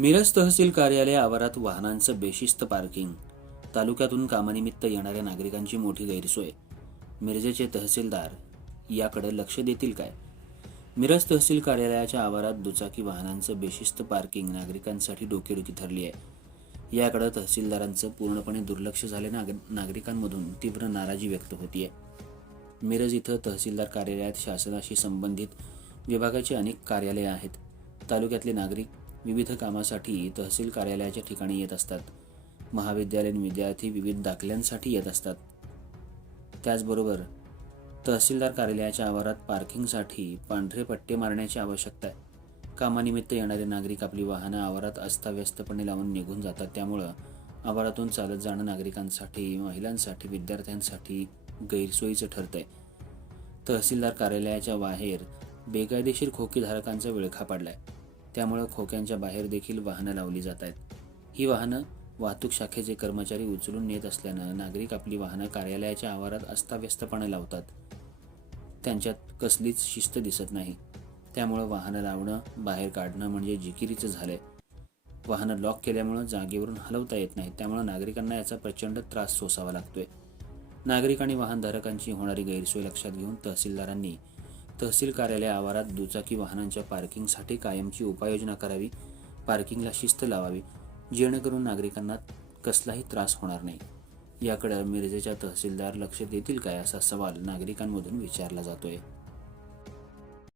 मिरज तहसील कार्यालय आवारात वाहनांचं बेशिस्त पार्किंग, तालुक्यातून कामानिमित्त येणाऱ्या नागरिकांची मोठी गैरसोय. मिरजेचे तहसीलदार याकडे लक्ष देतील काय? मिरज तहसील कार्यालयाच्या आवारात दुचाकी वाहनांचं बेशिस्त पार्किंग नागरिकांसाठी डोकेदुखी ठरली आहे. याकडे तहसीलदारांचं पूर्णपणे दुर्लक्ष झाल्याने नागरिकांमधून तीव्र नाराजी व्यक्त होतीये. मिरज इथं तहसीलदार कार्यालयात शासनाशी संबंधित विभागाची अनेक कार्यालये आहेत. तालुक्यातले नागरिक विविध कामासाठी तहसील कार्यालयाच्या ठिकाणी येत असतात. महाविद्यालयीन विद्यार्थी विविध दाखल्यांसाठी येत असतात. त्याचबरोबर तहसीलदार कार्यालयाच्या आवारात पार्किंगसाठी पांढरे पट्टे मारण्याची आवश्यकता आहे. कामानिमित्त येणारे नागरिक आपली वाहनं आवारात अस्ताव्यस्तपणे लावून निघून जातात. त्यामुळं आवारातून चालत जाणं नागरिकांसाठी, महिलांसाठी, विद्यार्थ्यांसाठी गैरसोयीचं ठरतंय. तहसीलदार कार्यालयाच्या बाहेर बेकायदेशीर खोकीधारकांचा विळखा पडलाय. त्यामुळे खोक्यांच्या बाहेर देखील वाहनं लावली जात आहेत. ही वाहनं वाहतूक शाखेचे कर्मचारी उचलून नेत असल्यानं नागरिक आपली वाहनं कार्यालयाच्या आवारात अस्ताव्यस्तपणे लावतात. त्यांच्यात कसलीच शिस्त दिसत नाही. त्यामुळं वाहनं लावणं, बाहेर काढणं म्हणजे जिकिरीचं झालंय. वाहनं लॉक केल्यामुळं जागेवरून हलवता येत नाही. त्यामुळं नागरिकांना याचा प्रचंड त्रास सोसावा लागतोय. नागरिक आणि वाहनधारकांची होणारी गैरसोय लक्षात घेऊन तहसीलदारांनी तहसील कार्यालय आवारात दुचाकी वाहनांच्या पार्किंगसाठी कायमची उपाययोजना करावी, पार्किंगला शिस्त लावावी, जेणेकरून नागरिकांना कसलाही त्रास होणार नाही. याकडे मिरजेच्या तहसीलदार लक्ष देतील काय, असा सवाल नागरिकांमधून विचारला जातोय.